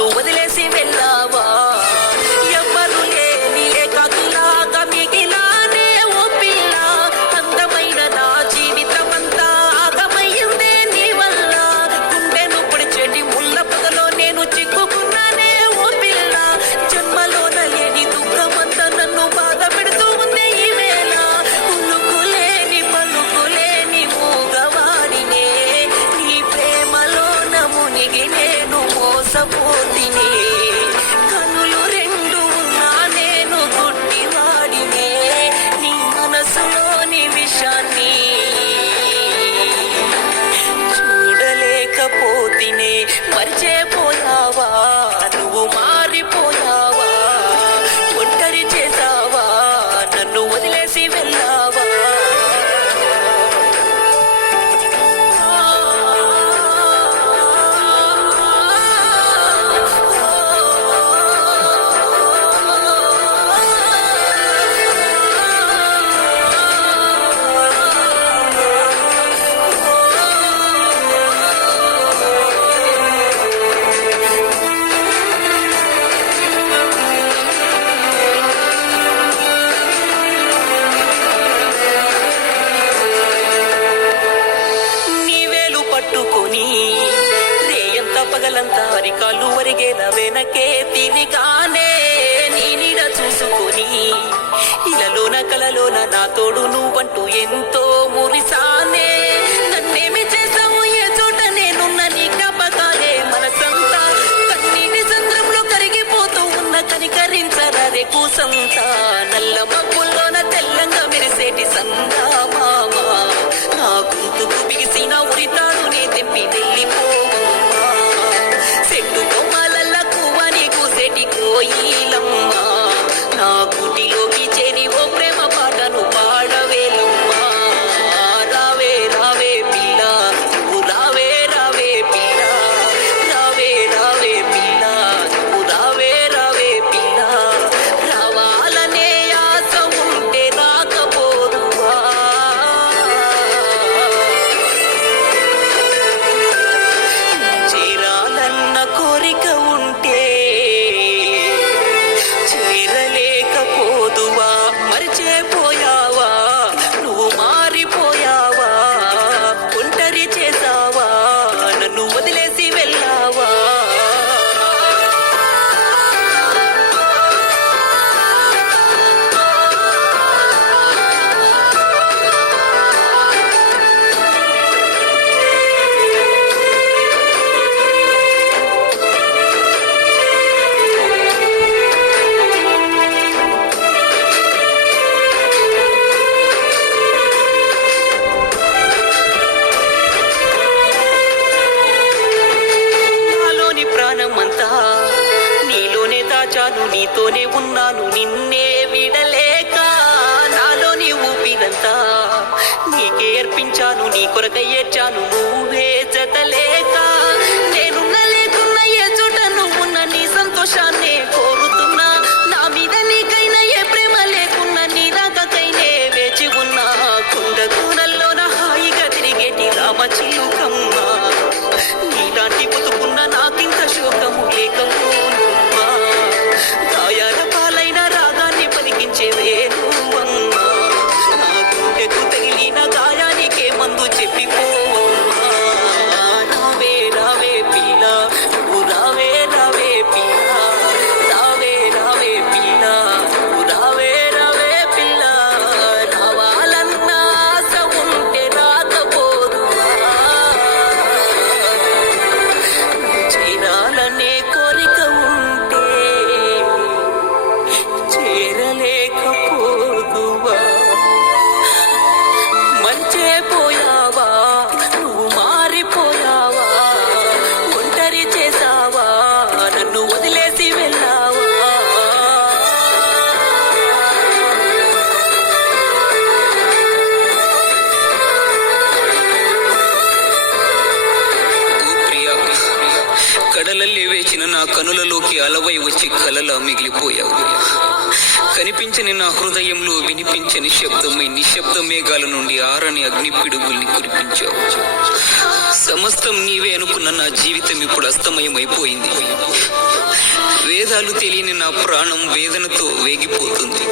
నన్ను వదిలేసి వెళ్ళావా ఎవ్వరు లేని ఏకాకిలాగా మిగిలానే ఓ పిల్ల అందమైన నా జీవితమంతా ఆగమయ్యిందే నీ వల్ల గుండెను పొడిచేటి ముళ్ళ పొదలో నేను చిక్కుకున్నానే ఓ పిల్ల జన్మలోన లేని దుఃఖమంతా నన్ను బాధ పెడుతూ ఉందే ఈ వేళ ఉలుకులేని పలుకులేని మూగవాడినే నీ ప్రేమలోన మునిగి నేను మోసపోతినే కనులు రెండు ఉన్నా నేను గుడ్డివాడినే నీ మనసులోని విషాన్ని చూడలేకపోతినే మరిచేపోయావా నువ్వు మారిపోయావా ఒంటరి చేసావా నన్ను వదిలేసి వెళ్ళావా నీవేలు పట్టుకొని రేయంత పగలంతా అరికాలు వరిగేల వెనకే తిరిగానే నీ నీడ చూసుకొని ఇలలోన కలలోన నా తోడు నువ్వంటూ ఎంతో మురిసానే నన్నేమి చేసావు ఏ చోట నేనున్న నీ జ్ఞాపకాలే మనసంతా కన్నీటి సంద్రంలో కరిగిపోతూ ఉన్న కనికరించరే కూసంతా నల్ల మబ్బుల్లోన తెల్లంగా మెరిసేటి సందామామా నా గొంతుకు బిగిసిన ఉరితాడు నే తెంపి వెళ్ళిపోవమ్మా చెట్టు కొమ్మలల్ల కువ్వని కూసేటి కోయిలమ్మా నా గుటిలోకి చేరి ఓ ప్రేమ పాటను పాడవేలమ్మా రావే రావే పిల్ల నువ్వు రావే రావే పిల్ల రావే రావే పిల్ల నువ్వు రావే రావే పిల్ల రావాలనే ఆశ ఉంటే రాకపోదువా చేరాలన్న కోరిక ఉంటే చేరలేకపోదువా మరిచేపోయావా నువ్వు మారిపోయావా ఒంటరి చేసావా నన్ను వదిలేసి వెళ్ళావా నాలోని ప్రాణమంతా నీలోనే దాచాను నీతోనే ఉన్నాను నిన్నే విడలేక నాలోని ఊపిరంతా నీకే అర్పించాను నీ కొరకై ఏడ్చాను నువ్వే జతలేక నేనున్న లేకున్న ఏ చోట నువ్వున్న నీ సంతోషాన్నే కోరుతున్నా నా మీద నీకైనా ఏ ప్రేమ లేకున్నా నీ రాకకైనే వేచి ఉన్నా కొండ కూనల్లోన హాయిగా తిరిగేటి రామచిలుకమ్మ నీలాంటి బతుకున్న నాకింత శోకము లేకపోనుమ్మా గాయాల పాలైన రాగాన్ని పలికించేవే నువ్వమ్మా నా గుండెకు తగిలిన గాయానికే మందు చెప్పిపోవమ్మా రావే రావే పిల్ల నువ్వు రావే రావే పిల్ల రావే రావే పిల్ల నువ్వు రావే రావే పిల్ల రావాలన్న ఆశ ఉంటే రాకపోదువా చేరాలనే కోరిక ఉంటే చేరలేకపోదువా మంచేపోయావా నువ్వు మారిపోయావా ఒంటరి చేసావా నన్ను వదిలేసి వెళ్ళావా ప్రియా కడలల్లి వేచిన నా కనులలోకి అలవై వచ్చి కలలా మిగిలిపోయావు కనిపించని నా హృదయంలో వినిపించని శబ్దమై నిశ్శబ్ద మేఘాల నుండి ఆరని అగ్ని పిడుగుల్ని కురిపించావు. సమస్తం నీవే అనుకున్న నా జీవితం ఇప్పుడు అస్తమయమైపోయింది. వేదాలు తెలియని నా ప్రాణం వేదనతో వేగిపోతుంది.